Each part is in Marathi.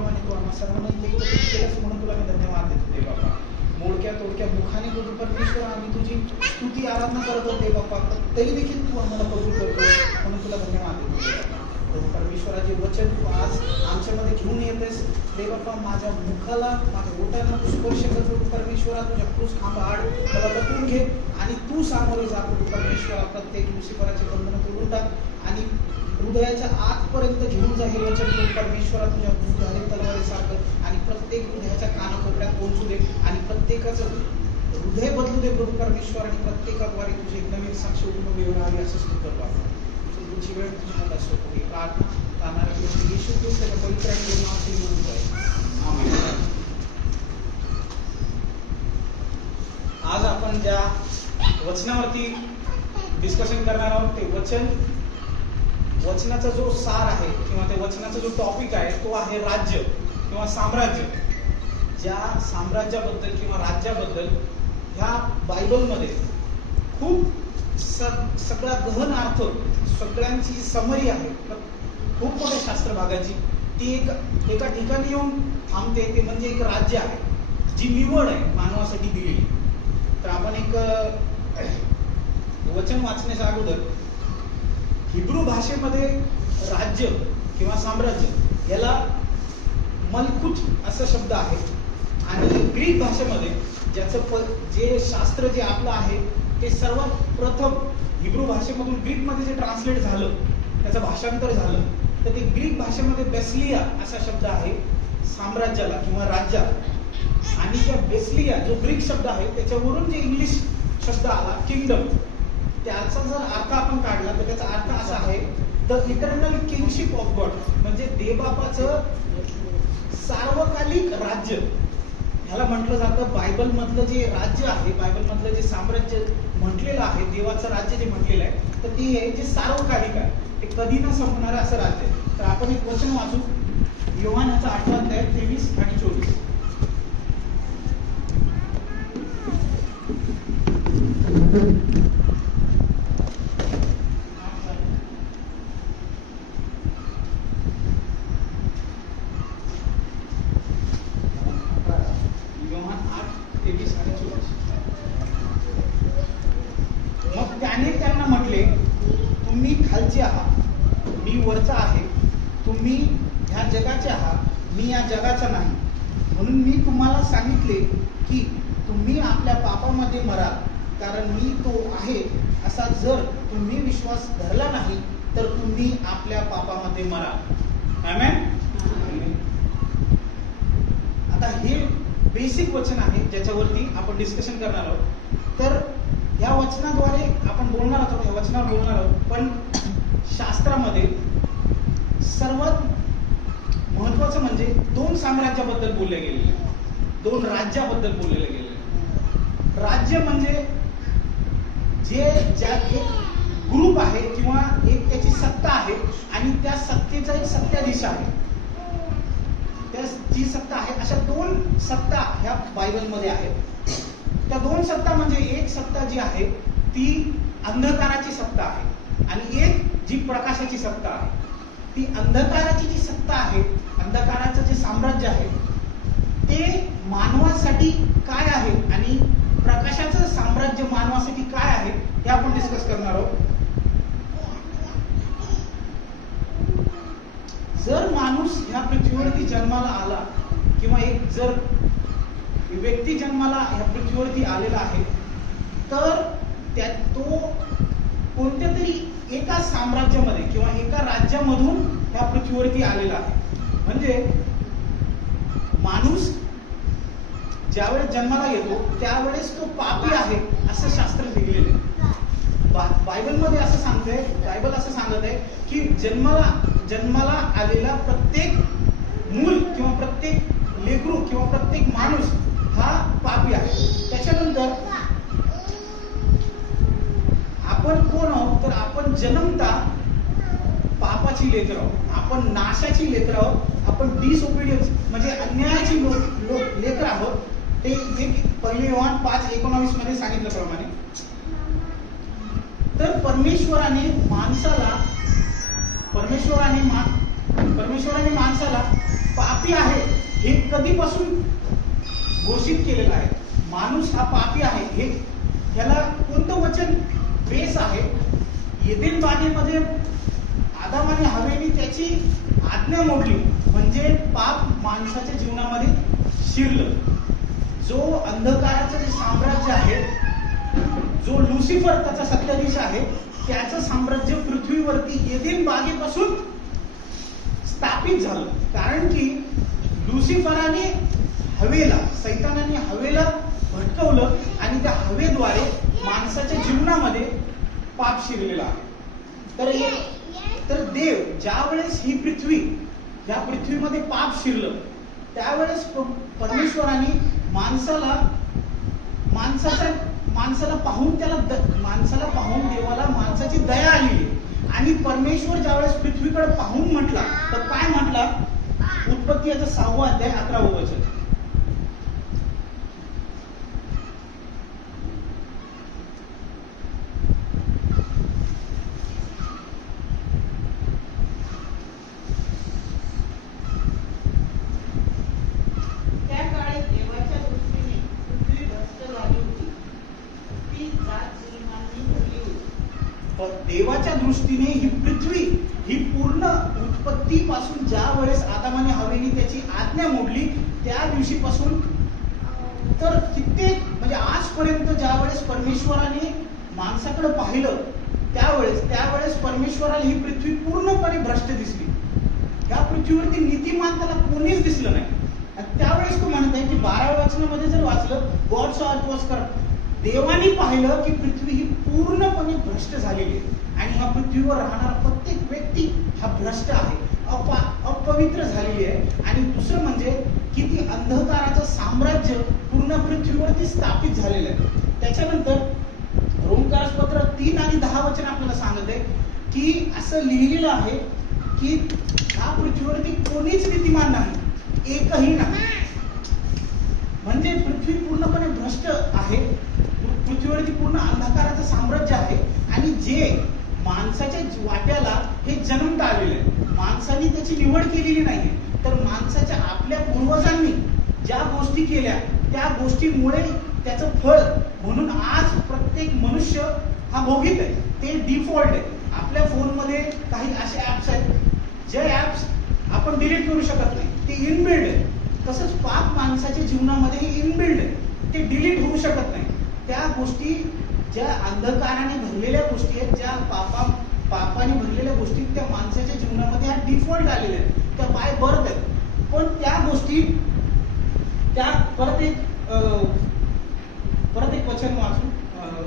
सांगितल्याप्रमाणे तू आम्हा सर्वांना एकत्रित केलंस म्हणून तुला मी धन्यवाद देतो दे बाबा. मोडक्या तोडक्या मुखाने प्रभू परमेश्वर आम्ही तुझी स्तुती आराधना करत होते बाप्पा, तरी देखील तू आम्हाला कबूल करतो म्हणून तुला धन्यवाद देतो दे बाप्पा. प्रभू परमेश्वराचे वचन तू आज आमच्यामध्ये घेऊन येतेस दे बाप्पा. माझ्या मुखाला माझ्या ओठांना तू स्पर्श कर प्रभू परमेश्वरा. तुझ्या क्रूस खांबा आड मला लपून घे आणि तू सामोरे जा प्रभू परमेश्वरा. प्रत्येक लुसिफराचे बंधन तोडून टाक आणि हृदयाच्या आतपर्यंत घेऊन जा हे वचन प्रभू परमेश्वरा तुझ्या हृदय तलवारीसारखं, आणि प्रत्येक हृदयाच्या कानाकोपऱ्यात पोहोचू दे आणि प्रत्येकाचं हृदय बदलू दे प्रभू परमेश्वर. आणि प्रत्येकाद्वारे तुझी एक नवीन साक्ष उठून येऊन आली असं स्तुती करतो आपण. तुझी वेळ तुझी मला सोपवली प्रार्थना येशू ख्रिस्ताच्या पवित्र आणि नावाने म्हणतो आहे, आमेन. आज आपण ज्या वचनावरती डिस्कशन करणार आहोत ते वचनाचा जो सार आहे किंवा ते वचनाचा जो टॉपिक आहे तो आहे राज्य किंवा साम्राज्य. ज्या साम्राज्याबद्दल किंवा राज्याबद्दल ह्या बायबलमध्ये खूप सगळा गहन अर्थ, सगळ्यांची समरी आहे खूप मोठ्या शास्त्र भागाची, ती एका ठिकाणी येऊन थांबते. ते म्हणजे एक राज्य आहे जी निवड आहे मानवासाठी दिलेली. तर आपण एक वचन वाचण्याच्या अगोदर हिब्रू भाषेमध्ये राज्य किंवा साम्राज्य याला मलकुत असा शब्द आहे, आणि ग्रीक भाषेमध्ये ज्याचं जे शास्त्र जे आपलं आहे ते सर्वात प्रथम हिब्रू भाषेमधून ग्रीकमध्ये जे ट्रान्सलेट झालं, त्याचं भाषांतर झालं, तर ते ग्रीक भाषेमध्ये बेसलिया असा शब्द आहे साम्राज्याला किंवा राज्याला. आणि त्या बेसलिया जो ग्रीक शब्द आहे त्याच्यावरून जे इंग्लिश शब्द आला किंगडम, त्याचा जर अर्थ आपण काढला तर त्याचा अर्थ असा आहे the eternal kingship of God, म्हणजे देवबापाचं सार्वकालिक राज्य. ह्याला म्हटलं जातं बायबल मधलं जे राज्य आहे, बायबल मधलं जे साम्राज्य म्हटलेलं आहे, देवाचं राज्य जे म्हटलेलं आहे, तर ते आहे जे सार्वकालिक आहे, ते कधी न संपणारं असं राज्य आहे. तर आपण एक वचन वाचू, योहानाचा 8 अध्याय 23 आणि 24. मग त्याने त्यांना म्हटले, तुम्ही खालचे आहात, मी वरचा आहे. तुम्ही ह्या जगाचे आहात, मी या जगाचा नाही. म्हणून मी तुम्हाला सांगितले की तुम्ही आपल्या पापामध्ये मरा, कारण मी तो आहे असा जर तुम्ही विश्वास धरला नाही तर तुम्ही आपल्या पापामध्ये मरा. आमेन. आता हे बेसिक वचन आहे ज्याच्यावरती आपण डिस्कशन करणार आहोत. तर ह्या वचनाद्वारे आपण बोलणार आहोत, ह्या वचनावर बोलणार आहोत. पण शास्त्रामध्ये सर्वात महत्वाचं म्हणजे 2 साम्राज्याबद्दल बोलले गेलेले, 2 राज्याबद्दल बोललेले गेलेले. राज्य म्हणजे जे ज्या एक ग्रुप आहे किंवा एक त्याची सत्ता आहे आणि त्या सत्तेचा एक सत्ताधीश आहे, त्या जी सत्ता आहे, अशा 2 सत्ता ह्या बायबलमध्ये आहेत. त्या 2 सत्ता म्हणजे एक सत्ता जी आहे ती अंधकाराची सत्ता आहे आणि एक जी प्रकाशाची सत्ता आहे. ती अंधकाराची जी सत्ता आहे, अंधकाराचं जे साम्राज्य आहे ते मानवासाठी काय आहे आणि प्रकाशाचं साम्राज्य मानवासाठी काय आहे हे आपण डिस्कस करणार आहोत. जर माणूस ह्या पृथ्वीवरती जन्माला आला किंवा एक जर व्यक्ती जन्माला ह्या पृथ्वीवरती आलेला आहे तर तो कोणत्या तरी एका साम्राज्यामध्ये किंवा एका राज्यामधून ह्या पृथ्वीवरती आलेला आहे. म्हणजे माणूस ज्यावेळेस जन्माला येतो त्यावेळेस तो पापी आहे असं शास्त्र लिहिलेलं आहे. बायबलमध्ये असं सांगतंय, बायबल असं सांगत आहे की जन्माला आलेला प्रत्येक मूल किंवा प्रत्येक लेकरू किंवा प्रत्येक माणूस हा पापी आहे. त्याच्यानंतर आपण कोण आहोत तर आपण जन्मता पापाची लेकर आहोत, आपण नाशाची लेकर आहोत, आपण डिसओबिडियन्स म्हणजे अन्यायाची लेकर आहोत. ते 1 योहान 5:19 मध्ये सांगितल्याप्रमाणे. तर परमेश्वराने माणसाला पापी आहे हे कधीपासून घोषित केलेलं आहे. माणूस हा पापी आहे. हे ह्याला कोणतं वचन बेस आहे? एदेन बागेमध्ये आदम आणि हवेने त्याची आज्ञा मोडली म्हणजे पाप माणसाच्या जीवनामध्ये शिरलं. जो अंधकाराचं जे साम्राज्य आहे, जो लुसिफर त्याचा सत्याधीश आहे, त्याचं साम्राज्य पृथ्वीवरती एदेन बागेपासून स्थापित झालं. कारण की लुसिफराने हवेला, सैतानाने हवेला भटकवलं आणि त्या हवेद्वारे माणसाच्या जीवनामध्ये पाप शिरलेला आहे. तर देव ज्या वेळेस ही पृथ्वी, या पृथ्वीमध्ये पाप शिरलं, त्यावेळेस परमेश्वराने माणसाला पाहून देवाला माणसाची दया आली. आणि परमेश्वर ज्यावेळेस पृथ्वीकडे पाहून म्हटला, तर काय म्हटला? उत्पत्ती याचा 6वा अध्याय 11वे वचन. देवाच्या दृष्टीने ही पृथ्वी ही पूर्ण उत्पत्तीपासून ज्या वेळेस आदमाने हवेने त्याची आज्ञा मोडली, त्या दिवशीपासून तर कित्येक म्हणजे आजपर्यंत ज्या वेळेस परमेश्वराने माणसाकडे पाहिलं, त्यावेळेस परमेश्वराला ही पृथ्वी पूर्णपणे भ्रष्ट दिसली. या पृथ्वीवरती नीतिमान त्याला कोणीच दिसलं नाही. आणि त्यावेळेस तो म्हणत आहे की 12व्या वचनामध्ये जर वाचलं, गॉड सॉ अर्थ वाज करप्ट, देवाने पाहिलं की पृथ्वी ही पूर्णपणे भ्रष्ट झालेली आहे आणि ह्या पृथ्वीवर राहणारा प्रत्येक व्यक्ती हा भ्रष्ट आहे, अपवित्र झालेली आहे. आणि दुसरं म्हणजे किती अंधकाराचं साम्राज्य पूर्ण पृथ्वीवरती स्थापित झालेलं आहे. त्याच्यानंतर रोमकार्सपत्र 3 आणि 10 वचन आपल्याला सांगत आहे की असं लिहिलेलं आहे की ह्या पृथ्वीवरती कोणीच नीतिमान नाही, एकही नाही. म्हणजे पृथ्वी पूर्णपणे भ्रष्ट आहे, पृथ्वीवरती पूर्ण अंधकाराचं साम्राज्य आहे. आणि जे माणसाच्या वाट्याला हे जन्मता आलेलं आहे, माणसाने त्याची निवड केलेली नाही, तर माणसाच्या आपल्या पूर्वजांनी ज्या गोष्टी केल्या त्या गोष्टीमुळे त्याचं फळ म्हणून आज प्रत्येक मनुष्य हा भोगीत आहे. ते डिफॉल्ट आहे. आपल्या फोनमध्ये काही असे ऍप्स आहेत जे ऍप्स आपण डिलीट करू शकत नाही, ते इनबिल्ड आहे. तसंच पाप माणसाच्या जीवनामध्ये इनबिल्ड आहे, ते डिलीट होऊ शकत नाही. त्या गोष्टी ज्या अंधकाराने भरलेल्या गोष्टी आहेत, ज्या पापाने भरलेल्या गोष्टी, त्या माणसाच्या जीवनामध्ये ह्या डिफॉल्ट आलेल्या आहेत, त्या बाय बर्थ आहेत. पण त्या गोष्टी त्या परत एक वचन वाचून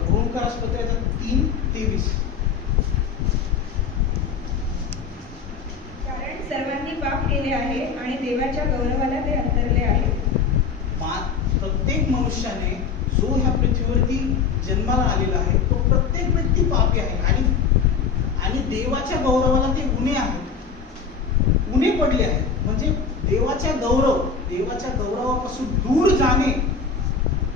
रोमकार्सपत्राचा 3:23. कारण सर्वांनी पाप केले आहे आणि देवाच्या गौरवाला ते अंतरले आहे. प्रत्येक मनुष्याने जो ह्या पृथ्वीवरती जन्माला आलेला आहे, तो प्रत्येक व्यक्ती पापी आहे आणि देवाच्या गौरवाला ते उणे पडले आहेत. म्हणजे देवाच्या गौरवापासून दूर जाणे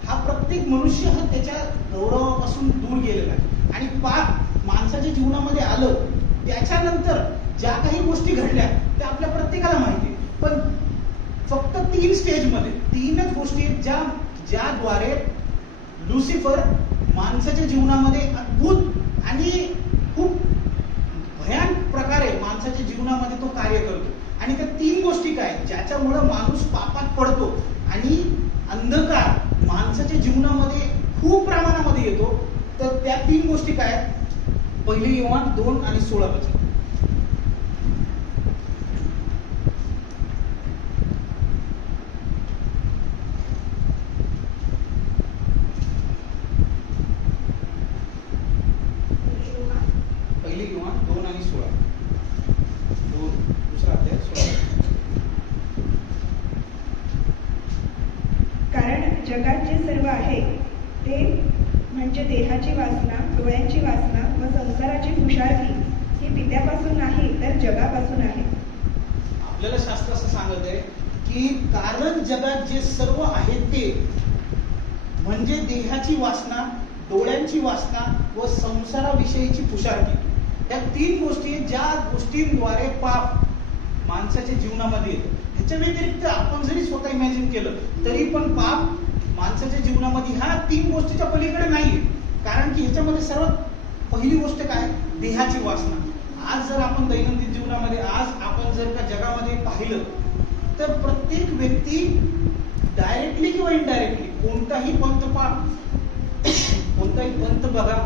हा प्रत्येक मनुष्य हा त्याच्या गौरवापासून दूर गेलेला आहे. आणि पाप माणसाच्या जीवनामध्ये आलं, त्याच्यानंतर ज्या काही गोष्टी घडल्या त्या आपल्या प्रत्येकाला माहिती आहे. पण फक्त 3 स्टेजमध्ये 3च गोष्टी ज्याद्वारे लुसिफर माणसाच्या जीवनामध्ये अद्भुत आणि खूप भयानक प्रकारे माणसाच्या जीवनामध्ये तो कार्य करतो. आणि त्या 3 गोष्टी काय, ज्याच्यामुळे माणूस पापात पडतो आणि अंधकार माणसाच्या जीवनामध्ये खूप प्रमाणामध्ये येतो. तर त्या 3 गोष्टी काय? पहिली योहान 2 आणि 16 वचन. पहिली योहान 2 आणि 16. 2 दुसरा अध्याय 16. कारण जगात जे सर्व आहे ते म्हणजे देहाची वासना, डोळ्यांची वासना व संसाराची कुशाळती ही पित्यापासून नाही तर जगापासून आहे. आपल्याला शास्त्र असं सांगत आहे की कारण जगात जे सर्व आहे ते म्हणजे देहाची वासना, डोळ्यांची वासना व संसाराविषयीची कुशाळती. या 3 गोष्टी ज्या गोष्टींद्वारे पाप माणसाच्या जीवनामध्ये येतो, ह्याच्या व्यतिरिक्त आपण जरी स्वतः इमॅजिन केलं तरी पण पाप माणसाच्या जीवनामध्ये ह्या 3 गोष्टीच्या पलीकडे नाहीये. कारण की ह्याच्यामध्ये सर्वात पहिली गोष्ट काय, देहाची वासना. आज जर आपण दैनंदिन जीवनामध्ये आज आपण जर का जगामध्ये पाहिलं तर प्रत्येक व्यक्ती डायरेक्टली किंवा इनडायरेक्टली कोणताही पंथ बघा,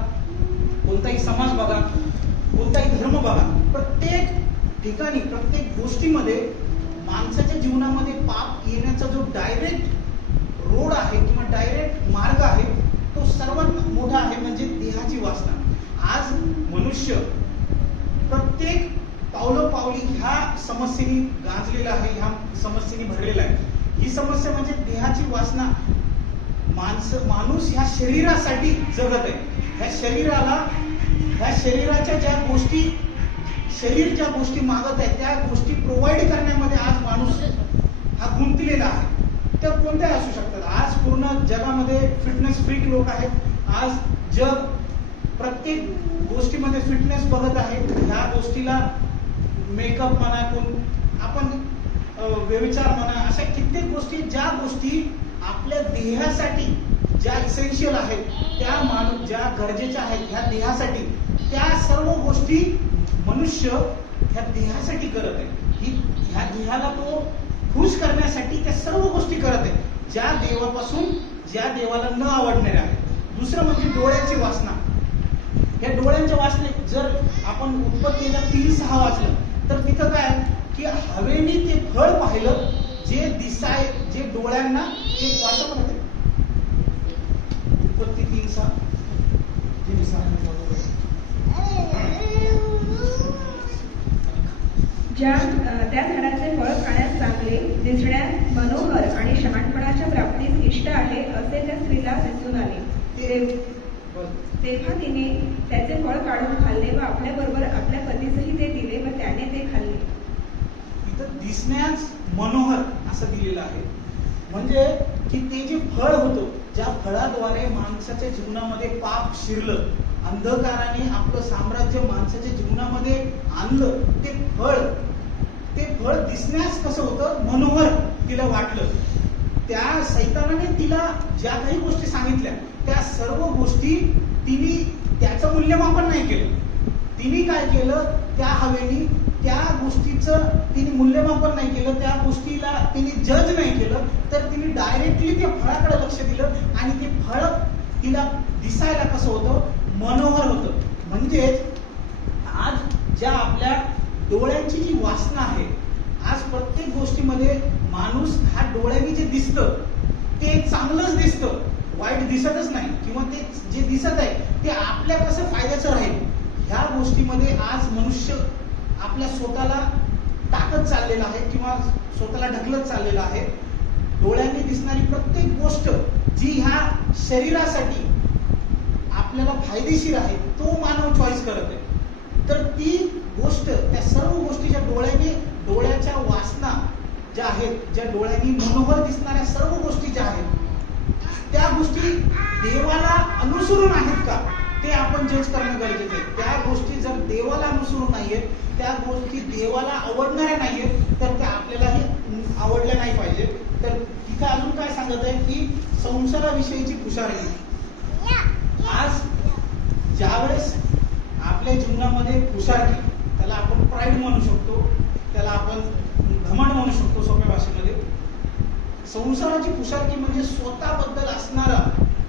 कोणताही समाज बघा, कोणताही धर्म बघा, प्रत्येक ठिकाणी प्रत्येक गोष्टीमध्ये माणसाच्या जीवनामध्ये पाप येण्याचा जो डायरेक्ट रोड आहे किंवा डायरेक्ट मार्ग आहे तो सर्वात मोठा आहे म्हणजे देहाची वासना. आज मनुष्य प्रत्येक पावलोपावली ह्या समस्येने गांजलेला आहे, ह्या समस्येने भरलेला आहे. ही समस्या म्हणजे देहाची वासना. माणूस ह्या शरीरासाठी जगत आहे. ह्या शरीराच्या ज्या गोष्टी शरीर ज्या गोष्टी मागत आहे त्या गोष्टी प्रोव्हाइड करण्यामध्ये आज माणूस हा गुंतलेला आहे. त्या कोणत्याही असू शकतात. आज पूर्ण जगामध्ये फिटनेस फ्रीक लोक आहेत. आज जग प्रत्येक गोष्टीमध्ये फिटनेस बघत आहे. ह्या गोष्टीला मेकअप म्हणा, आपण व्यभिचार म्हणा, अशा कित्येक गोष्टी ज्या गोष्टी आपल्या देहासाठी ज्या इसेन्शियल आहेत, ज्या गरजेच्या आहेत ह्या देहासाठी, त्या सर्व गोष्टी मनुष्य ह्या देहासाठी करत आहे. ह्या देहाला तो खुश करण्यासाठी त्या सर्व गोष्टी करत आहे ज्या देवाला न आवडणाऱ्या आहेत. दुसरं म्हणजे डोळ्याची वासना. या डोळ्यांच्या वासने जर आपण उत्पत्तीला 3:6 वाचलं तर तिथं काय की हवेने ते फळ पाहिलं जे डोळ्यांना एक वाचत होते. उत्पत्ती 3:6 त्या झाडाचे फळ खाण्यास चांगले, दिसण्यास मनोहर आणि शहाणपणाच्या प्राप्तीस इष्ट आहे असे त्या स्त्रीला दिसून आले. तेव्हा तिने त्याचे फळ काढून खाल्ले व आपल्या बरोबर आपल्या पतीसही ते दिले व त्याने ते खाल्ले. इथं दिसण्यास मनोहर असं दिलेलं आहे. म्हणजे की ते जे फळ होतं, ज्या फळाद्वारे माणसाच्या जीवनामध्ये पाप शिरलं, अंधकाराने आपलं साम्राज्य माणसाच्या जीवनामध्ये आणलं, ते फळ दिसण्यास कसं होतं, मनोहर तिला वाटलं. त्या सैतानाने तिला ज्या काही गोष्टी सांगितल्या त्या सर्व गोष्टी तिने त्याचं मूल्यमापन नाही केलं. तिने काय केलं, त्या हवेनी त्या गोष्टीचं तिने मूल्यमापन नाही केलं, त्या गोष्टीला तिने जज नाही केलं, तर तिने डायरेक्टली त्या फळाकडे लक्ष दिलं आणि ते फळ तिला दिसायला कसं होतं, मनोहर होतं. म्हणजेच आज ज्या आपल्या डोळ्यांची जी वासना आहे, आज प्रत्येक गोष्टीमध्ये माणूस ह्या डोळ्यांनी जे दिसतं ते चांगलंच दिसतं, वाईट दिसतच नाही, किंवा ते जे दिसत आहे ते आपल्या कसं फायद्याचं राहील ह्या गोष्टीमध्ये आज मनुष्य आपल्या स्वतःला टाकत चाललेला आहे किंवा स्वतःला ढकलत चाललेला आहे. डोळ्यांनी दिसणारी प्रत्येक गोष्ट जी ह्या शरीरासाठी आपल्याला फायदेशीर आहे तो मानव चॉईस करत आहे. तर ती गोष्ट, त्या सर्व गोष्टीच्या डोळ्याच्या वासना ज्या आहेत, ज्या डोळ्यांनी मनोहर दिसणाऱ्या सर्व गोष्टी ज्या आहेत त्या गोष्टी देवाला अनुसरून आहेत का ते आपण जज करणं गरजेचं आहे. त्या गोष्टी जर देवाला अनुसरून नाहीयेत, त्या गोष्टी देवाला आवडणाऱ्या नाहीयेत, तर त्या आपल्यालाही आवडल्या नाही पाहिजे. तर तिथे अजून काय सांगत आहे की संसाराविषयीची खुशाली. आज ज्यावेळेस आपल्या जीवनामध्ये खुशाली, त्याला आपण प्राईड म्हणू शकतो, त्याला आपण घमंड म्हणू शकतो सोप्या भाषेमध्ये. संसाराची खुशाली म्हणजे स्वतःबद्दल असणारा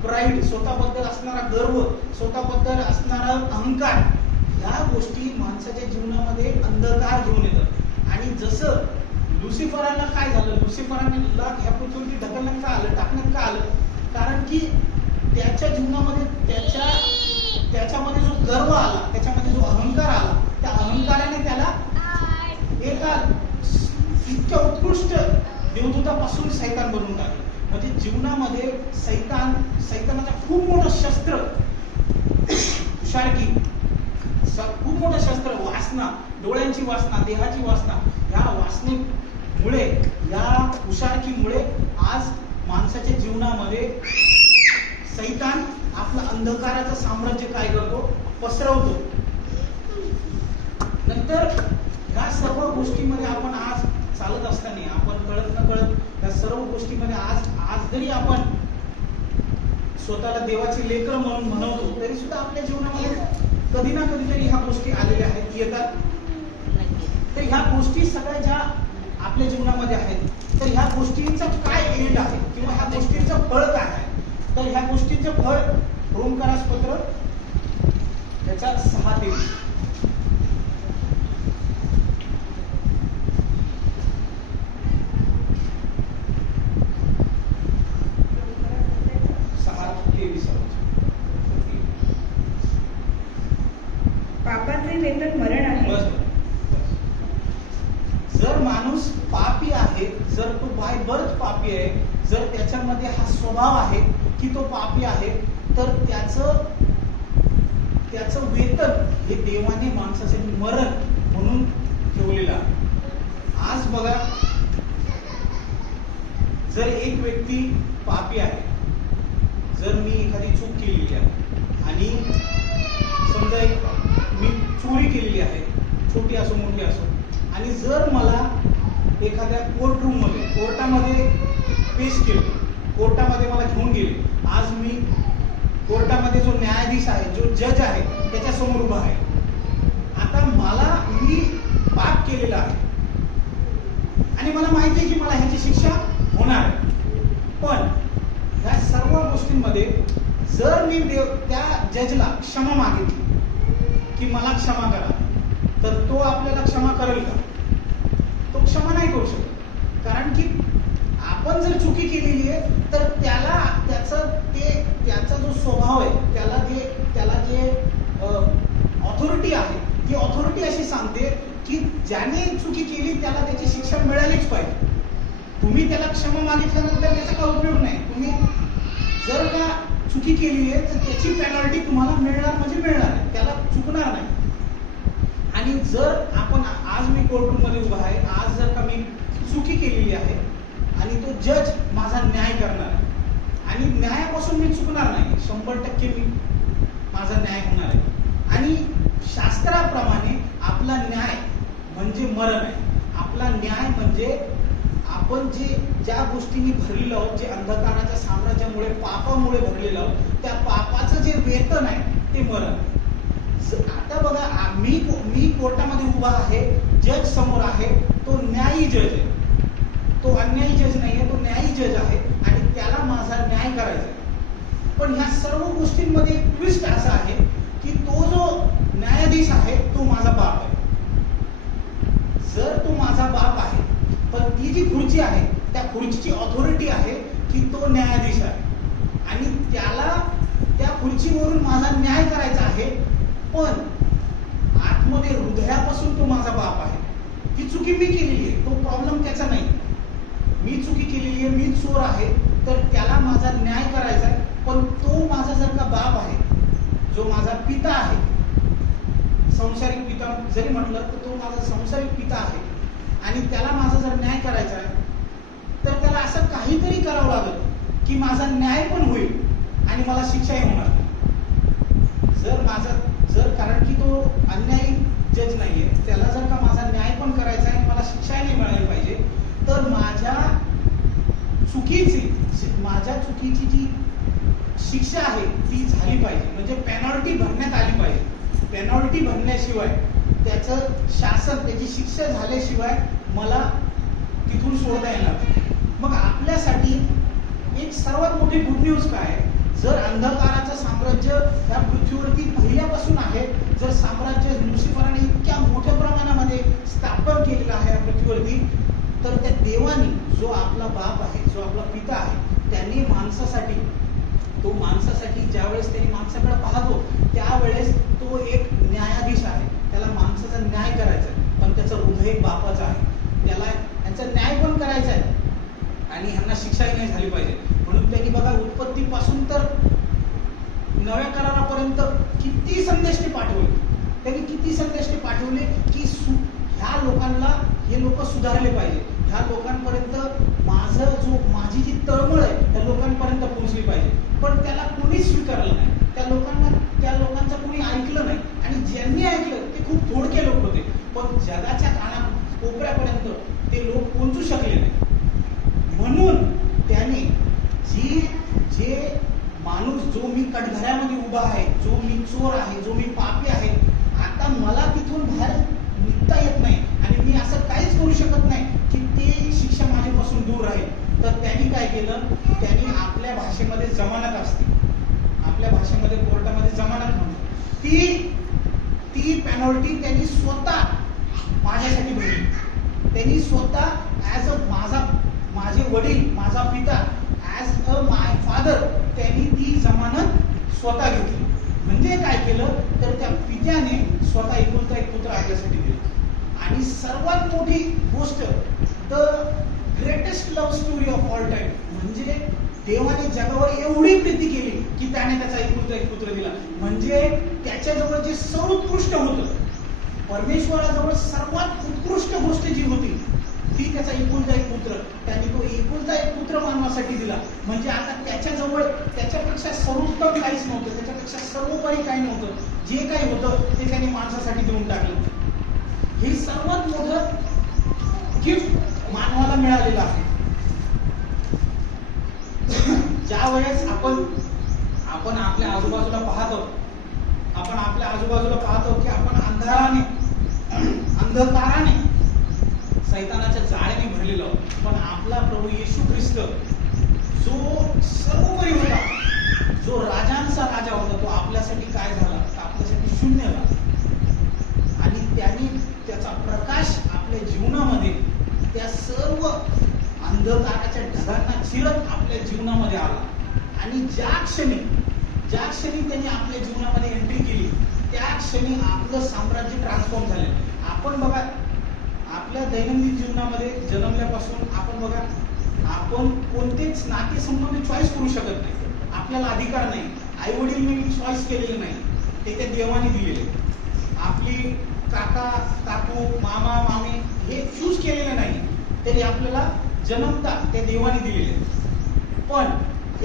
प्राईड, स्वतःबद्दल असणारा गर्व, स्वतःबद्दल असणारा अहंकार, ह्या गोष्टी माणसाच्या जीवनामध्ये अंधकार घेऊन येतात. आणि जसं लुसिफराला काय झालं, लुसिफराला ह्या पृथ्वीवरती ढकलण्यात का आलं, टाकण्यात का आलं, कारण की त्याच्या जीवनामध्ये त्याच्यामध्ये जो गर्व आला, त्याच्यामध्ये जो अहंकार आला, त्या अहंकाराने त्याला एका इतक्या उत्कृष्ट देवदूतापासून सैतान बनवून टाकलं. म्हणजे जीवनामध्ये सैतानाचा खूप मोठं शस्त्र खुशालकी, खूप मोठं शस्त्र वासना, डोळ्यांची वासना, देहाची वासना, ह्या वासनेमुळे, या खुशालकीमुळे आज माणसाच्या जीवनामध्ये सैतान आपलं अंधकाराचं साम्राज्य काय करतो, पसरवतो. नंतर ह्या सर्व गोष्टीमध्ये आपण आज चालत असताना आपण कळत न कळत त्या सर्व गोष्टीमध्ये आज जरी आपण स्वतःला देवाचे लेकर म्हणून म्हणवतो तरी सुद्धा आपल्या जीवनामध्ये कधी ना कधीतरी ह्या गोष्टी आलेल्या आहेत, येतात. तर ह्या गोष्टी सगळ्या ज्या आपल्या जीवनामध्ये आहेत तर ह्या गोष्टींचं काय एंड आहे किंवा ह्या गोष्टींचं फळ काय आहे, तर ह्या गोष्टींचं फळ रोमकारास पत्र त्याच्या 6:23. पापाचे वेतन मरण आहे. जर माणूस पापी आहे, जर तो बाय बर्थ पापी आहे, जर त्याच्यामध्ये हा स्वभाव आहे की तो पापी आहे, तर त्याचं वेतन हे देवाने माणसासाठी मरण म्हणून ठेवलेलं आहे. आज बघा, जर एक व्यक्ती पापी आहे, जर मी एखादी चूक केलेली आहे आणि समजा मी चोरी केलेली आहे, छोटी असो मोठी असो, आणि जर मला एखाद्या कोर्टामध्ये पेश केलं, कोर्टामध्ये मला घेऊन गेले, आज मी कोर्टामध्ये जो न्यायाधीश आहे, जो जज आहे, त्याच्या समोर उभा आहे. आता मी पाप केलेला आहे आणि मला माहिती आहे की मला ह्याची शिक्षा होणार आहे. पण ह्या सर्व गोष्टींमध्ये जर मी त्या जजला क्षमा मागितली की मला क्षमा करा, तर तो आपल्याला क्षमा करेल का? तो क्षमा नाही करू शकत. कारण की आपण जर चुकी केलेली आहे तर त्याचा जो स्वभाव आहे, त्याला जे ऑथॉरिटी आहे, ती ऑथॉरिटी अशी सांगते की ज्याने चुकी केली त्याला त्याची शिक्षा मिळालीच पाहिजे. तुम्ही त्याला क्षमा मागितल्यानंतर त्याचा काय उपयोग नाही. तुम्ही जर का चुकी केली आहे तर त्याची पेनल्टी तुम्हाला मिळणार म्हणजे मिळणार आहे, त्याला चुकणार नाही. आणि जर आज मी कोर्टरूममध्ये उभा आहे, आज जर का मी चुकी केलेली आहे आणि तो जज माझा न्याय करणार आहे आणि न्यायापासून मी चुकणार नाही, 100% माझा न्याय होणार आहे. आणि शास्त्राप्रमाणे आपला न्याय म्हणजे मरण आहे. आपला न्याय म्हणजे आपण ज्या गोष्टींनी भरलेलो आहोत, जे अंधकाराच्या साम्राज्यामुळे पापामुळे भरलेलो आहोत, त्या पापाचं जे वेतन आहे ते मरण. आता बघा, मी कोर्टामध्ये उभा आहे, जज समोर आहे, तो न्यायी जज आहे, तो अन्यायी जज नाही आहे, तो न्यायी जज आहे आणि त्याला माझा न्याय करायचा आहे. पण ह्या सर्व गोष्टींमध्ये एक ट्विस्ट असा आहे की तो जो न्यायाधीश आहे तो माझा बाप आहे. जर तो माझा बाप आहे, पण ती जी खुर्ची आहे त्या खुर्चीची ऑथॉरिटी आहे की तो न्यायाधीश आहे आणि त्याला त्या खुर्चीवरून माझा न्याय करायचा आहे. पण आतमध्ये हृदयापासून तो माझा बाप आहे. ती चुकी मी केलेली आहे, तो प्रॉब्लेम त्याचा नाही. मी चुकी केलेली आहे, मी चोर आहे, तर त्याला माझा न्याय करायचा आहे. पण तो माझा जर का बाप आहे, जो माझा पिता आहे, संसारिक पिता जरी म्हटलं तर तो माझा संसारिक पिता आहे आणि त्याला माझा जर न्याय करायचा आहे तर त्याला असं काहीतरी करावं लागेल की माझा न्याय पण होईल आणि मला शिक्षाही होणार नाही. कारण की तो अन्यायी जज नाहीये, त्याला जर का माझा न्याय पण करायचा आहे आणि मला शिक्षाही नाही मिळाली पाहिजे, तर माझ्या चुकीची जी शिक्षा आहे ती झाली पाहिजे, म्हणजे पेनॉल्टी भरण्यात आली पाहिजे. पेनॉल्टी भरण्याशिवाय त्याचं शासन, त्याची शिक्षा झाल्याशिवाय मला तिथून सोडता येणार. मग आपल्यासाठी एक सर्वात मोठी गुड न्यूज काय आहे? जर अंधकाराचं साम्राज्य या पृथ्वीवरती पहिल्यापासून आहे, जर साम्राज्य लुसिफराने इतक्या मोठ्या प्रमाणामध्ये स्थापन केलेलं आहे या पृथ्वीवरती, तर त्या देवानी, जो आपला बाप आहे, जो आपला पिता आहे, त्यांनी माणसासाठी ज्यावेळेस त्यांनी माणसाकडे पाहतो त्यावेळेस तो एक न्यायाधीश आहे. त्याला माणसाचा न्याय करायचा आहे, पण त्याचं हृदय बापाचं आहे. त्याला यांचा न्याय पण करायचा आहे आणि ह्यांना शिक्षाही नाही झाली पाहिजे. म्हणून त्यांनी बघा, उत्पत्तीपासून तर नव्या करारापर्यंत किती संदेश पाठवले. त्यांनी किती संदेश पाठवले की हे लोक सुधारले पाहिजे. ह्या लोकांपर्यंत माझी जी तळमळ आहे त्या लोकांपर्यंत पोहोचली पाहिजे. पण त्याला कोणीच स्वीकारलं नाही. त्या लोकांचं कोणी ऐकलं नाही आणि ज्यांनी ऐकलं ते खूप थोडके लोक होते. पण जगाच्या कोपऱ्यापर्यंत ते लोक पोहोचू शकले नाही. म्हणून त्याने जे माणूस, जो मी कटघऱ्यामध्ये उभा आहे, जो मी चोर आहे, जो मी पापी आहे, आता मला तिथून बाहेर निघता येत नाही आणि मी असं काहीच करू शकत नाही की ते शिक्षा माझ्यापासून दूर राहील. तर त्यांनी काय केलं, त्यांनी आपल्या भाषेमध्ये जमानत असते, आपल्या भाषेमध्ये कोर्टामध्ये जमानत म्हणतो, ती पेनॉल्टी त्यांनी स्वतः माझ्यासाठी भरली. त्यांनी स्वतः ॲज अ माझे वडील, माझा पिता, ॲज अ माय फादर, त्यांनी ती जमानत स्वतः घेतली. म्हणजे काय केलं तर त्या पित्याने स्वतः एकुलता एक पुत्र आपल्यासाठी दिला. आणि सर्वात मोठी गोष्ट, the greatest love story of all time, म्हणजे देवाने जगावर एवढी प्रीती केली की त्याने त्याचा एकुलता एक पुत्र दिला. म्हणजे त्याच्याजवळ जे सर्वोत्कृष्ट होतं, परमेश्वराजवळ सर्वात उत्कृष्ट गोष्ट जी होती ती त्याचा एकुलता एक पुत्र, त्यांनी तो एकुलता एक पुत्र मानवासाठी दिला. म्हणजे आता त्याच्याजवळ त्याच्यापेक्षा सर्वोत्तम काहीच नव्हतं, त्याच्यापेक्षा सर्वोपरी काही नव्हतं. जे काही होतं ते त्यांनी माणसासाठी देऊन टाकलं. हे सर्वात मोठं गिफ्ट मानवाला मिळालेलं आहे. ज्या वेळेस आपण आपल्या आजूबाजूला पाहतो, की आपण अंधकाराने सैतानाच्या जाळ्याने भरलेलो आहोत. पण आपला प्रभू येशू ख्रिस्त, जो सर्वोपरी होता, जो राजांचा राजा होता, तो आपल्यासाठी काय झाला, आपल्यासाठी शून्य झाला. आणि त्यांनी त्याचा प्रकाश आपल्या जीवनामध्ये, त्या सर्व अंधकाराच्या ढगांना चिरत आपल्या जीवनामध्ये आला. आणि ज्या क्षणी त्यांनी आपल्या जीवनामध्ये एंट्री केली, त्या क्षणी आपलं साम्राज्य ट्रान्सफॉर्म झाले. आपण बघा, आपल्या दैनंदिन जीवनामध्ये जन्मल्यापासून आपण कोणतेच नातेसंबंध चॉईस करू शकत नाही. आपल्याला अधिकार नाही. आई वडील मी चॉईस केलेले नाही, ते त्या देवाने दिलेले. आपली काका काकू, मामा मामी हे चूज केलेले नाही, तरी आपल्याला जन्मता त्या देवाने दिलेले. पण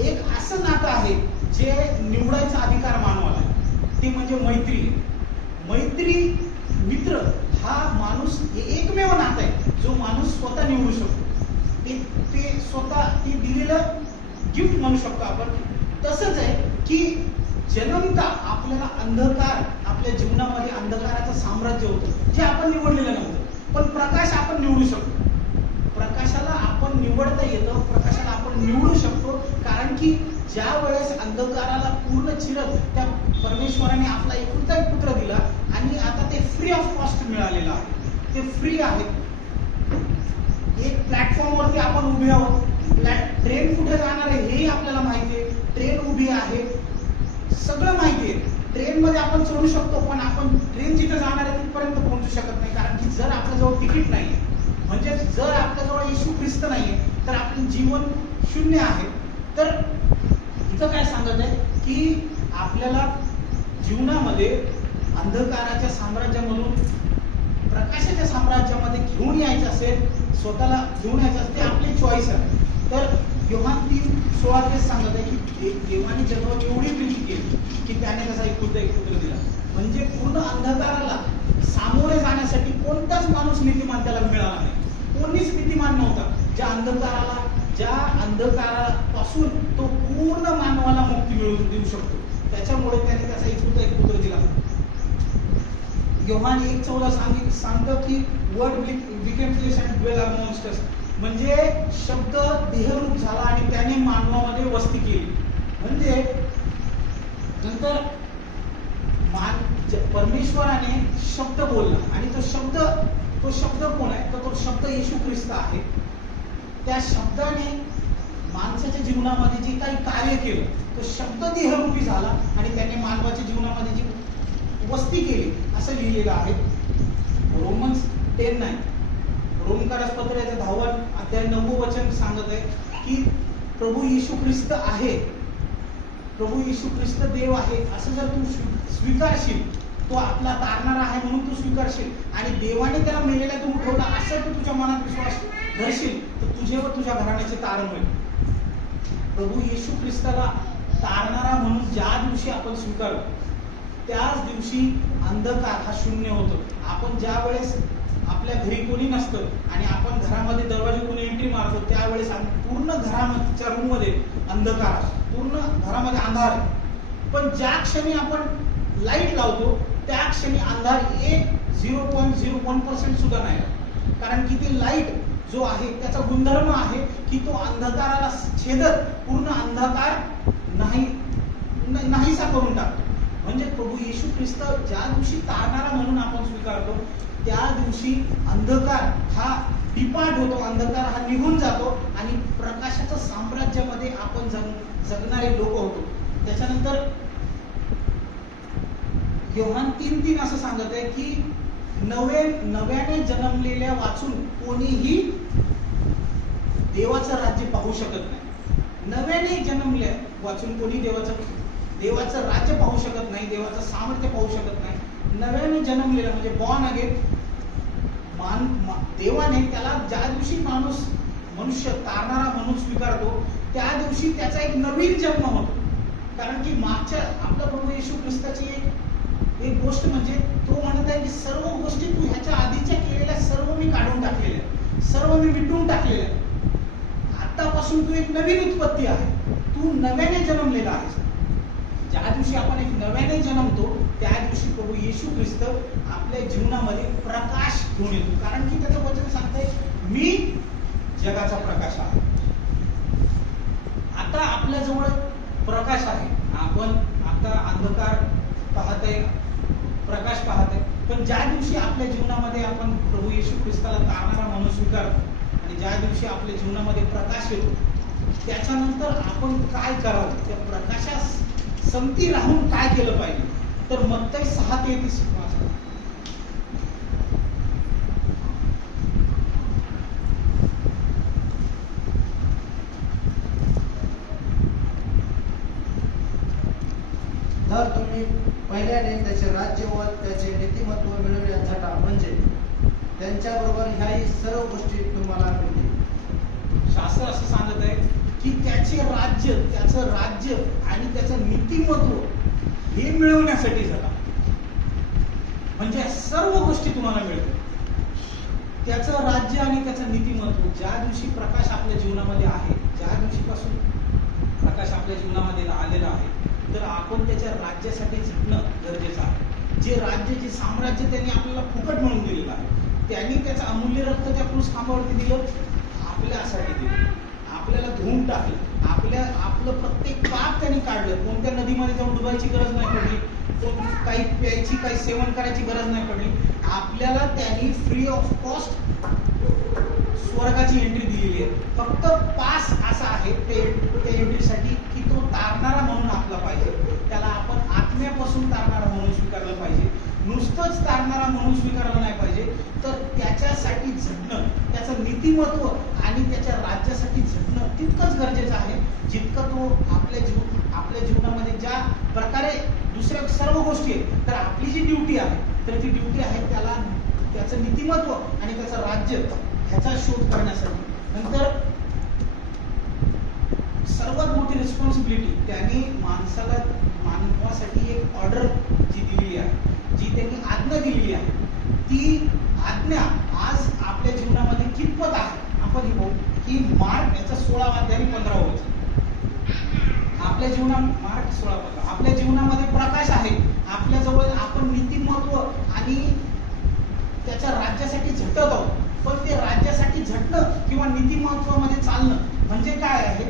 एक असं नातं आहे जे निवडायचा अधिकार मानवाला, ते म्हणजे मैत्री. मित्र हा माणूस हे एकमेव नातं आहे जो माणूस स्वतः निवडू शकतो. ते स्वतः ते दिलेलं गिफ्ट म्हणू शकतो आपण. तसंच आहे की जन्मता आपल्याला अंधकार, आपल्या जीवनामध्ये अंधकाराचं साम्राज्य होतं जे आपण निवडलेलं नव्हतं. पण प्रकाश आपण निवडू शकतो. प्रकाशाला आपण निवडता येतं, प्रकाशाला आपण निवडू शकतो. कारण की ज्या वेळेस अंधकाराला पूर्ण चिरत त्या परमेश्वराने आपला एकुलता एक पुत्र दिला आणि आता ते फ्री ऑफ कॉस्ट मिळालेलं आहे. ते फ्री आहे. एक प्लॅटफॉर्मवरती आपण उभे आहोत. ट्रेन कुठे जाणार आहे हेही आपल्याला माहिती आहे. ट्रेन उभी आहे, सगळं माहिती आहे. ट्रेनमध्ये आपण चढू शकतो, पण आपण ट्रेन जिथे जाणार आहे तिथपर्यंत पोहोचू शकत नाही. कारण की जर आपल्याजवळ तिकीट नाही, म्हणजे जर आपल्याजवळ येशू ख्रिस्त नाहीये, तर आपलं जीवन शून्य आहे. तर इथं काय सांगत आहे की आपल्याला जीवनामध्ये अंधकाराच्या साम्राज्यामधून प्रकाशाच्या साम्राज्यामध्ये घेऊन यायचं असेल, स्वतःला घेऊन यायचं असेल, ते आपली चॉईस आहे. तर योहान 3:16 तेच सांगत आहे की देवाने जगावर एवढी प्रीती केली की त्याने त्याचा एकुलता एक पुत्र दिला. म्हणजे पूर्ण अंधकाराला सामोरे जाण्यासाठी कोणताच माणूस नीतिमान त्याला मिळाला नाही. कोणीच नीतिमान नव्हता. ज्या अंधकारापासून तो पूर्ण मानवाला मुक्ती मिळवून देऊ शकतो. त्याच्यामुळे त्याने त्याचा एकुलता एक पुत्र दिला. योहान 1:14 सांगतं की word became flesh and dwell amongst us. म्हणजे शब्द देहरूप झाला आणि त्याने मानवामध्ये वस्ती केली. म्हणजे नंतर परमेश्वराने शब्द बोलला आणि तो शब्द कोण आहे, तर तो शब्द येशू ख्रिस्त आहे. त्या शब्दाने माणसाच्या जीवनामध्ये जे काही कार्य केलं, तो शब्द देहरूपी झाला आणि त्याने मानवाच्या जीवनामध्ये जी वस्ती केली असं लिहिलेलं आहे. रोमन्स 10:9 रोमकारास पत्राच्या 10 अध्याय 9 वचन सांगत आहे की प्रभू येशू ख्रिस्त आहे, प्रभू येशू ख्रिस्त देव आहे असं जर तू स्वीकारशील, तो आपला तारणारा आहे म्हणून तू स्वीकारशील आणि देवाने त्याला मेलेल्या तू उठवला असं तू तुझ्या मनात विश्वास धरशील, तर तुझे व तुझ्या घराण्याचे तारण होईल. प्रभू येशू ख्रिस्ताला तारणारा म्हणून ज्या दिवशी आपण स्वीकारतो त्याच दिवशी अंधकार हा शून्य होतो. आपण ज्या वेळेस आपल्या घरी कोणी नसतं आणि आपण घरामध्ये दरवाजे कोणी एंट्री मारतो त्यावेळेस पूर्ण घराच्या रूम मध्ये अंधकार असतो, पूर्ण घरामध्ये अंधार आहे. पण ज्या क्षणी आपण लाईट लावतो त्या क्षणी अंधार 0.01% सुद्धा नाही राहत. कारण की ती लाईट जो आहे त्याचा गुणधर्म आहे की तो अंधकाराला छेदत पूर्ण अंधकार नाहीसा करून टाकतो. म्हणजे प्रभू येशू ख्रिस्त ज्या दिवशी तारणारा म्हणून आपण स्वीकारतो त्या दिवशी अंधकार हा डिपार्ट होतो, अंधकार हा निघून जातो आणि प्रकाशाच्या साम्राज्यामध्ये आपण जगणारे लोक होतो. त्याच्यानंतर योहान 3:3 असं सांगत आहे की नव्याने जन्मलेल्या वाचून कोणीही देवाचं राज्य पाहू शकत नाही. नव्याने जन्मल्या वाचून कोणी देवाचं राज्य पाहू शकत नाही, देवाचं सामर्थ्य पाहू शकत नाही. नव्याने जन्मलेला म्हणजे बॉर्न अगेन देवाने त्याला ज्या दिवशी मनुष्य तारणारा म्हणून स्वीकारतो त्या दिवशी त्याचा एक नवीन जन्म होतो. कारण की मागच्या आपला प्रभू येशू ख्रिस्ताची एक गोष्ट म्हणजे तो म्हणत आहे की सर्व गोष्टी तू ह्याच्या आधीच्या केलेल्या सर्व मी काढून टाकलेल्या, सर्व मी मिटून टाकलेल्या. आतापासून तू एक नवीन उत्पत्ती आहे, तू नव्याने जन्मलेला आहेस. ज्या दिवशी आपण एक नव्याने जन्मतो त्या दिवशी प्रभू येशू ख्रिस्त आपल्या जीवनामध्ये प्रकाश घेऊन येतो. कारण की त्याचं वचन सांगतंय मी जगाचा प्रकाश आहे. आता आपल्या जवळ प्रकाश आहे, आपण आता अंधकार पाहतोय, प्रकाश पाहतोय. पण ज्या दिवशी आपल्या जीवनामध्ये आपण प्रभू येशू ख्रिस्ताला तारणारा म्हणून स्वीकारतो आणि ज्या दिवशी आपल्या जीवनामध्ये प्रकाश येतो त्याच्यानंतर आपण काय करावं, त्या प्रकाशास संगती राहून काय केलं पाहिजे. तर मत्तई 6:33 तर तुम्ही पहिल्याने त्याचे राज्य व त्याचे नीतिमत्व मिळवण्याचा म्हणजे त्यांच्याबरोबर ह्याही सर्व गोष्टी तुम्हाला मिळतील. शास्त्र असं सांगत आहे की त्याचं राज्य आणि त्याचं नीतिमत्व हे मिळवण्यासाठी जगा. म्हणजे सर्व गोष्टी तुम्हाला मिळतील. त्याचं राज्य आणि त्याचं नीतिमत्व ज्या दिवशी प्रकाश आपल्या जीवनामध्ये आहे, ज्या दिवशीपासून प्रकाश आपल्या जीवनामध्ये आलेला आहे, तर आपण त्याच्या राज्यासाठी झटणं गरजेचं आहे. जे राज्य, जे साम्राज्य त्यांनी आपल्याला फुकट म्हणून दिलेलं आहे, त्यांनी त्याचं अमूल्य रक्त त्या क्रूस खांबावरती दिलं, आपल्यासाठी दिलं, आपल्याला धुवून टाकलं, आपलं प्रत्येक पाप त्यांनी काढलं. कोणत्या नदीमध्ये जाऊन डुबायची गरज नाही पडली, काही प्यायची, काही सेवन करायची गरज नाही पडली. आपल्याला त्यांनी फ्री ऑफ कॉस्ट स्वर्गाची एंट्री दिलेली आहे. फक्त पास असा आहे त्या एंट्रीसाठी की तो तारणारा म्हणून आपला पाहिजे, त्याला आपण आत्म्यापासून तारणारा म्हणून स्वीकारलं पाहिजे. नुसतंच तारणारा म्हणून स्वीकारलं नाही पाहिजे, तर त्याच्यासाठी झटणं, त्याचं नीतिमत्व आणि त्याच्या राज्यासाठी झटणं तितकंच गरजेचं आहे जितकं तो आपल्या जीवनामध्ये ज्या प्रकारे दुसऱ्या सर्व गोष्टी आहेत. तर आपली जी ड्युटी आहे, तर ती ड्युटी आहे त्याला त्याचं नीतिमत्व आणि त्याचं राज्य ह्याचा शोध करण्यासाठी. नंतर सर्वात मोठी रिस्पॉन्सिबिलिटी त्यांनी मानवासाठी एक ऑर्डर जी दिलेली आहे, जी त्यांनी आज्ञा दिलेली आहे, ती आज्ञा आज आपल्या जीवनामध्ये कितपत आहे. आपण ही बघू की मार्क याचा 16 अध्याय 15 वचन आपल्या जीवनात, मार्क 16:15 आपल्या जीवनामध्ये प्रकाश आहे, आपल्याजवळ आपण नीतिमत्व आणि त्याच्या राज्यासाठी झटत आहोत. पण ते राज्यासाठी झटणं किंवा नीतिमत्वामध्ये चालणं म्हणजे काय आहे.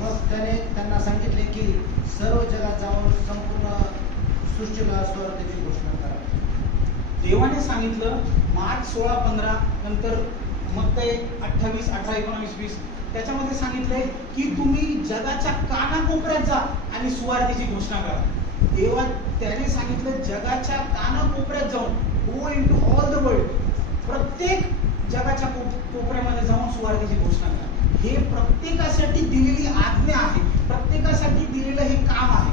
मग त्याने त्यांना सांगितले की सर्व जगात जाऊन संपूर्ण सृष्टीला सुवार्तेची घोषणा करा. देवाने सांगितलं मार्क 16:15 नंतर मग ते 28, 18, 19, 20 त्याच्यामध्ये सांगितलंय की तुम्ही जगाच्या कानाकोपऱ्यात जा आणि सुवार्तेची घोषणा करा. त्याने सांगितलं जगाच्या कानाकोपऱ्यात जाऊन, go into all the world, प्रत्येक जगाच्या कोपऱ्यामध्ये जाऊन सुवार्तेची घोषणा करा. हे प्रत्येकासाठी दिलेली आज्ञा आहे, प्रत्येकासाठी दिलेलं हे काम आहे,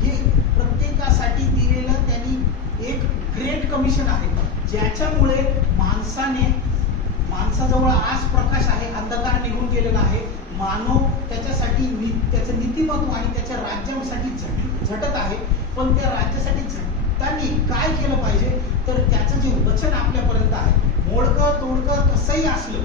हे प्रत्येकासाठी दिलेलं त्यांनी एक ग्रेट कमिशन आहे, ज्याच्यामुळे माणसाजवळ आज प्रकाश आहे, अंधकार निघून गेलेला आहे. मानव त्याच्यासाठी त्याचं नीतिमत्व आणि त्याच्या राज्यासाठी झटत आहे. पण त्या राज्यासाठी झटताना काय केलं पाहिजे, तर त्याचं जे वचन आपल्यापर्यंत आहे, मोडकं तोडकं कसंही असलं,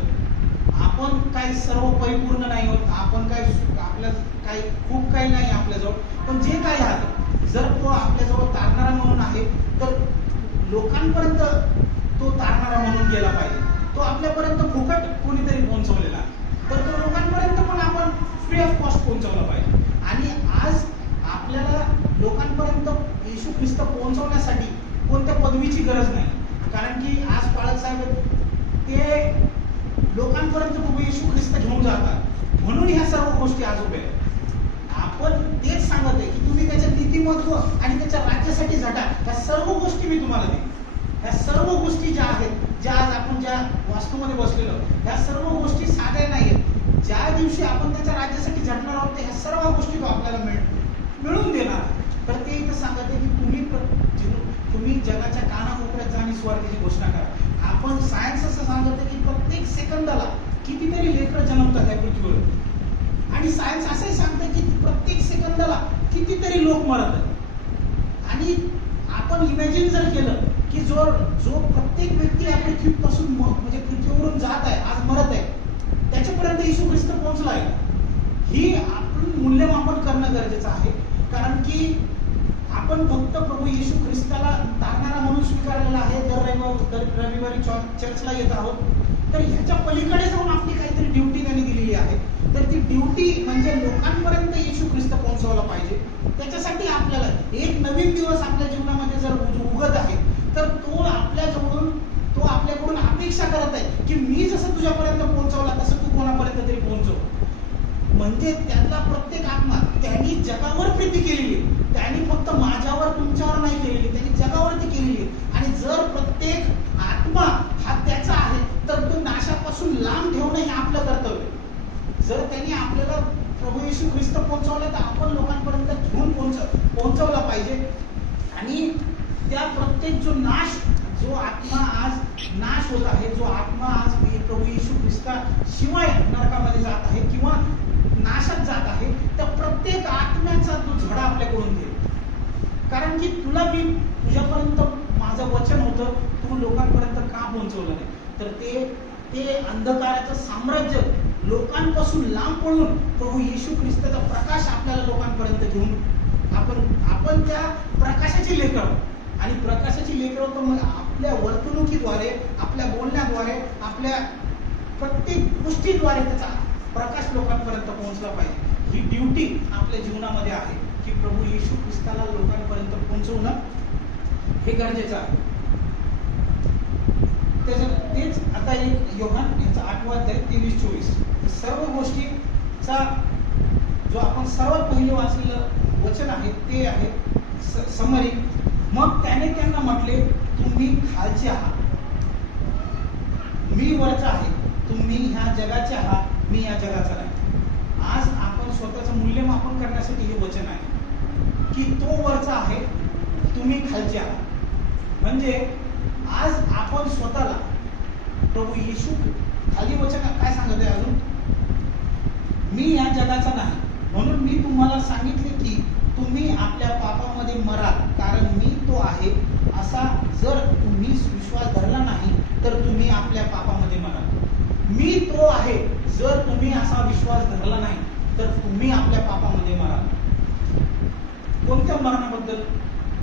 आपण काय सर्व परिपूर्ण नाही होत, आपण काय आपल्या काही खूप काही नाही आपल्याजवळ, पण जे काही आहे जर तो आपल्याजवळ तारणारा म्हणून आहे, तर लोकांपर्यंत तो तारणारा म्हणून गेला पाहिजे. तो आपल्यापर्यंत फुकट कोणीतरी पोहोचवलेला आहे, तर तो लोकांपर्यंत पण आपण फ्री ऑफ कॉस्ट पोहोचवला पाहिजे. आणि आज आपल्याला लोकांपर्यंत येशू ख्रिस्त पोहोचवण्यासाठी कोणत्या पदवीची गरज नाही, कारण की आज पाळक साहेब ते लोकांपर्यंत प्रभू येशू ख्रिस्त घेऊन जातात, म्हणून ह्या सर्व गोष्टी आज उभ्या आहेत. आपण तेच सांगत आहे की तुम्ही त्याच्या नीतिमत्व आणि त्याच्या राज्यासाठी झटा. ह्या सर्व गोष्टी मी तुम्हाला देईन. ह्या सर्व गोष्टी ज्या आहेत, ज्या आज आपण ज्या वास्तूमध्ये बसलेलो, ह्या सर्व गोष्टी साध्या नाहीत. ज्या दिवशी आपण त्याच्या राज्यासाठी झटणार आहोत, ह्या सर्व गोष्टी तो आपल्याला मिळून देणार. तर ते इथं सांगत आहे की तुम्ही जगाच्या कानाकोपऱ्यात जा आणि सुवार्तेची घोषणा करा. आपण सायन्स असं सांगत आहे की प्रत्येक सेकंदाला कितीतरी लेकरं जन्मतात या पृथ्वीवर, आणि सायन्स असंही सांगतं की प्रत्येक सेकंदाला कितीतरी लोक मरत आहेत. आणि आपण इमॅजिन जर केलं की जो प्रत्येक व्यक्ती या पृथ्वीपासून म्हणजे पृथ्वीवरून जात आहे, आज मरत आहे, त्याच्यापर्यंत येशू ख्रिस्त पोहोचला आहे, ही आपण मूल्यमापन करणं गरजेचं आहे. कारण की आपण फक्त प्रभू येशू ख्रिस्ताला तारणारा म्हणून स्वीकारलेला आहे, दर रविवारी चर्चला येत आहोत, तर ह्याच्या पलीकडे जाऊन आपली काहीतरी ड्युटी त्यांनी दिलेली आहे. तर ती ड्युटी म्हणजे लोकांपर्यंत येशू ख्रिस्त पोहोचवला पाहिजे. त्याच्यासाठी आपल्याला एक नवीन दिवस आपल्या जीवनामध्ये जर उगत आहे, तर तो आपल्याकडून अपेक्षा करत आहे की मी जसं तुझ्यापर्यंत पोहोचवला तसं तू कोणापर्यंत तरी पोहोचव. म्हणजे त्यातला प्रत्येक आत्मा त्यांनी जगावर प्रीती केलेली, त्यांनी फक्त माझ्यावर तुमच्यावर नाही केलेली, त्यांनी जगावरती केलेली. आणि जर प्रत्येक आत्मा हा त्याचा आहे, तर तो नाशापासून लांब ठेवणं हे आपलं कर्तव्य. जर त्यांनी आपल्याला प्रभू येशू ख्रिस्त पोहोचवला, तर आपण लोकांपर्यंत घेऊन पोहोचवला पाहिजे. आणि त्या प्रत्येक जो आत्मा आज नाश होत आहे, जो आत्मा आज प्रभू येशू ख्रिस्ता शिवाय नरकामध्ये जात आहे किंवा नाशात जात आहे, त्या प्रत्येक आत्म्याचा तो झडा आपल्याकडून घे. कारण की तुझ्यापर्यंत माझं वचन होतं, तू लोकांपर्यंत का पोहोचवलं नाही. तर ते अंधकाराचं साम्राज्य लोकांपासून लांब पळून प्रभू येशू ख्रिस्ताचा प्रकाश आपल्याला लोकांपर्यंत घेऊन आपण त्या प्रकाशाची लेकरं, आणि प्रकाशाची लेकरं तर मग आपल्या वर्तणुकीद्वारे, आपल्या बोलण्याद्वारे, आपल्या प्रत्येक गोष्टीद्वारे त्याचा प्रकाश लोकांपर्यंत पोहोचला पाहिजे. ही ड्युटी आपल्या जीवनामध्ये आहे की प्रभू येशू ख्रिस्ताला लोकांपर्यंत पोहोचवणं हे गरजेचं आहे. तेच आता एक योहान याचा 8वा अध्याय 23-24 सर्व गोष्टीचा जो आपण सर्वात पहिले वाचलेलं वचन आहे ते आहे समरी. मग त्याने त्यांना म्हटले, तुम्ही खालचे आहात, मी वरचा आहे. तुम्ही ह्या जगाचे आहात, मी या जगाचा नाही. आज आपण स्वतःचं मूल्यमापन करण्यासाठी हे वचन आहे की तो वरचा आहे, तुम्ही खालचे आहात. म्हणजे आज आपण स्वतःला प्रभू येशू खाली वचन काय सांगत आहे अजून, मी या जगाचा नाही, म्हणून मी तुम्हाला सांगितले की तुम्ही आपल्या पापामध्ये मराल, कारण मी तो आहे असा जर तुम्ही विश्वास धरला नाही, तर तुम्ही आपल्या पापामध्ये मराल. मी तो आहे जर तुम्ही असा विश्वास धरला नाही, तर तुम्ही आपल्या पापामध्ये मराल. कोणत्या मरणाबद्दल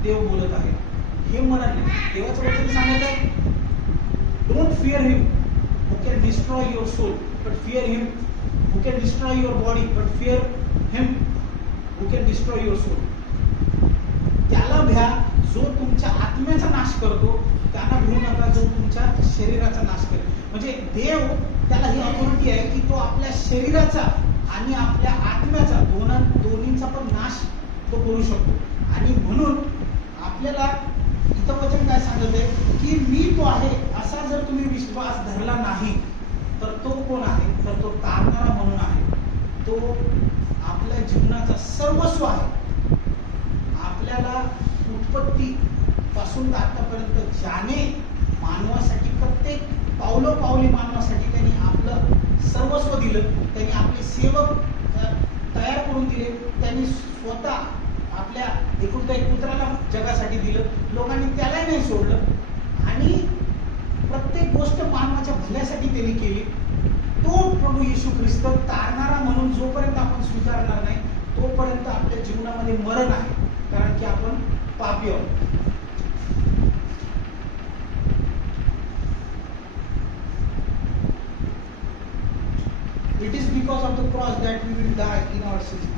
देव बोलत आहे? हे मरण नाही. देवाचं वचन सांगत आहे, don't fear him who can destroy your soul, but fear him who can destroy your body, but fear him who can destroy your soul. त्याला भ्या जो तुमच्या आत्म्याचा नाश करतो, त्याला भिवू नका जो तुमच्या शरीराचा नाश करेल. म्हणजे देव त्याला ही ऑथॉरिटी आहे की तो आपल्या शरीराचा आणि आपल्या आत्म्याचा दोन्हीचा पण नाश तो करू शकतो. आणि म्हणून आपल्याला इथं वचन काय सांगत आहे की मी तो आहे असा जर तुम्ही विश्वास धरला नाही, तर तो कोण आहे? तर तो तारणारा म्हणून आहे. तो आपल्या जीवनाचा सर्वस्व आहे. आपल्याला उत्पत्ती पासून आतापर्यंत ज्याने मानवासाठी प्रत्येक पावलोपावली मानवली मानवासाठी त्यांनी आपलं सर्वस्व दिलं, त्यांनी आपले सेवक तयार करून दिले, त्यांनी स्वतः आपल्या एकुलता एक पुत्राला जगासाठी दिलं, लोकांनी त्यालाही नाही सोडलं आणि प्रत्येक गोष्ट मानवाच्या भल्यासाठी त्यांनी केली. तो प्रभू येशू ख्रिस्त तारणारा म्हणून जोपर्यंत आपण स्वीकारणार नाही तोपर्यंत आपल्या जीवनामध्ये मरण आहे, कारण की आपण पापी आहोत. It is because of the cross that we will die in our sins.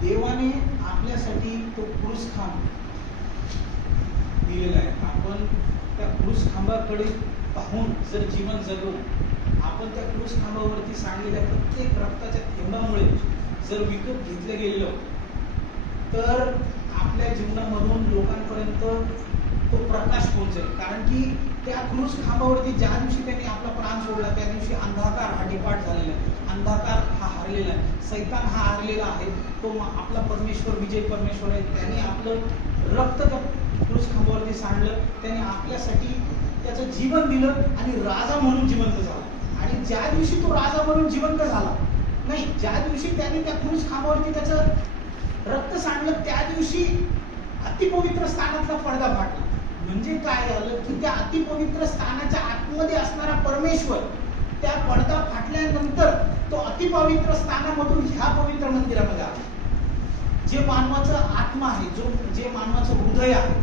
देवाने आपल्यासाठी तो क्रूस खांब दिलेला आहे. आपण त्या क्रूस खांबाकडे पाहून जर जीवन जगवलं, आपण त्या क्रूस खांबावरती सांडलेल्या प्रत्येक रक्ताच्या थेंबामुळे जर विकत घेतले गेलो तर आपल्या जीवनामधून लोकांपर्यंत तो प्रकाश पोहोचेल. कारण की त्या क्रूस खांबावरती ज्या दिवशी त्यांनी आपला प्राण सोडला त्या दिवशी अंधकार हा डिपार्ट झालेला आहे, अंधकार हा हारलेला आहे, सैतान हा हारलेला आहे. तो आपला परमेश्वर, विजय परमेश्वर आहे. त्याने आपलं रक्त त्या क्रूस खांबावरती सांडलं, त्याने आपल्यासाठी त्याचं जीवन दिलं आणि राजा म्हणून जिवंत झाला. आणि ज्या दिवशी तो राजा म्हणून जिवंत झाला नाही, ज्या दिवशी त्याने त्या क्रूस खांबावरती त्याचं रक्त सांडलं त्या दिवशी अतिपवित्र स्थानातला पडदा फाटला. म्हणजे काय झालं की त्या अतिपवित्र स्थानाच्या आतमध्ये असणारा परमेश्वर त्या पडदा फाटल्यानंतर तो अतिपवित्र स्थानामधून ह्या पवित्र मंदिरामध्ये आला. जे मानवाचा आत्मा आहे, जे मानवाचं हृदय आहे,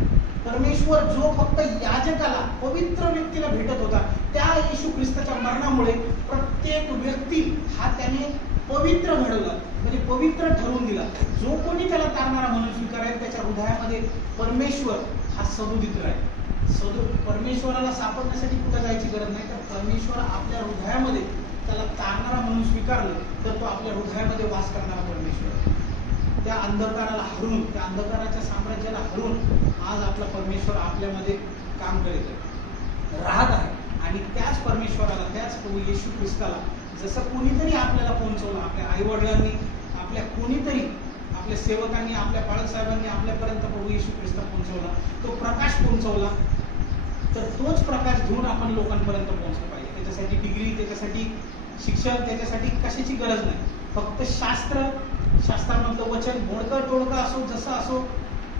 परमेश्वर जो फक्त याजकाला, पवित्र व्यक्तीला भेटत होता, त्या येशू ख्रिस्ताच्या मरणामुळे प्रत्येक व्यक्ती हा त्याने पवित्र घडवला, म्हणजे पवित्र ठरवून दिला. जो कोणी त्याला तारणारा म्हणून स्वीकारेल त्याच्या हृदयामध्ये परमेश्वर हा सदुदित राहील. परमेश्वराला सापडण्यासाठी कुठे जायची गरज नाही, तर परमेश्वर आपल्या हृदयामध्ये त्याला तारणारा म्हणून स्वीकारलं तर तो आपल्या हृदयामध्ये वास करणारा परमेश्वर आहे. त्या अंधकाराला हरून, त्या अंधकाराच्या साम्राज्याला हरून आज आपला परमेश्वर आपल्यामध्ये काम करीत आहे, राहत आहे. आणि त्याच परमेश्वराला, त्याच प्रभू येशू ख्रिस्ताला जसं कोणीतरी आपल्याला पोहोचवलं, आपल्या आईवडिलांनी, आपल्या कोणीतरी, आपल्या सेवकांनी, आपल्या पालक साहेबांनी आपल्यापर्यंत प्रभू येशू ख्रिस्त पोहोचवला, तो प्रकाश पोहोचवला, तर तोच प्रकाश घेऊन आपण लोकांपर्यंत पोहोचलं पाहिजे. त्याच्यासाठी डिग्री, त्याच्यासाठी शिक्षण, त्याच्यासाठी कशाची गरज नाही. फक्त शास्त्रामधलं वचन मोडकं तोडकं असो, जसं असो,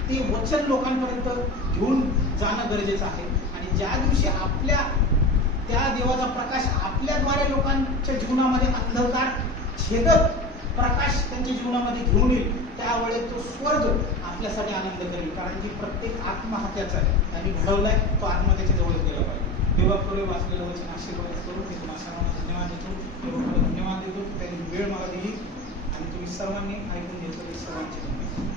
ते वचन लोकांपर्यंत घेऊन जाणं गरजेचं आहे. आणि ज्या दिवशी आपल्या त्या देवाचा प्रकाश आपल्याद्वारे लोकांच्या जीवनामध्ये अंधकार छेदत प्रकाश त्यांच्या जीवनामध्ये घेऊन येईल, त्यावेळेस तो स्वर्ग आपल्यासाठी आनंद करेल. कारण की प्रत्येक आत्मा हा त्याचा आहे, त्यांनी घडवलाय, तो आत्मा त्याच्या जवळ गेला पाहिजे. देवापुढे वाचलेलं वचन आशीर्वाद करून मी तुम्हाला सर्वांना धन्यवाद देतो, धन्यवाद देतो. त्यांनी वेळ मला दिली आणि तुम्ही सर्वांनी ऐकून घेतलं. सर्वांचे धन्यवाद.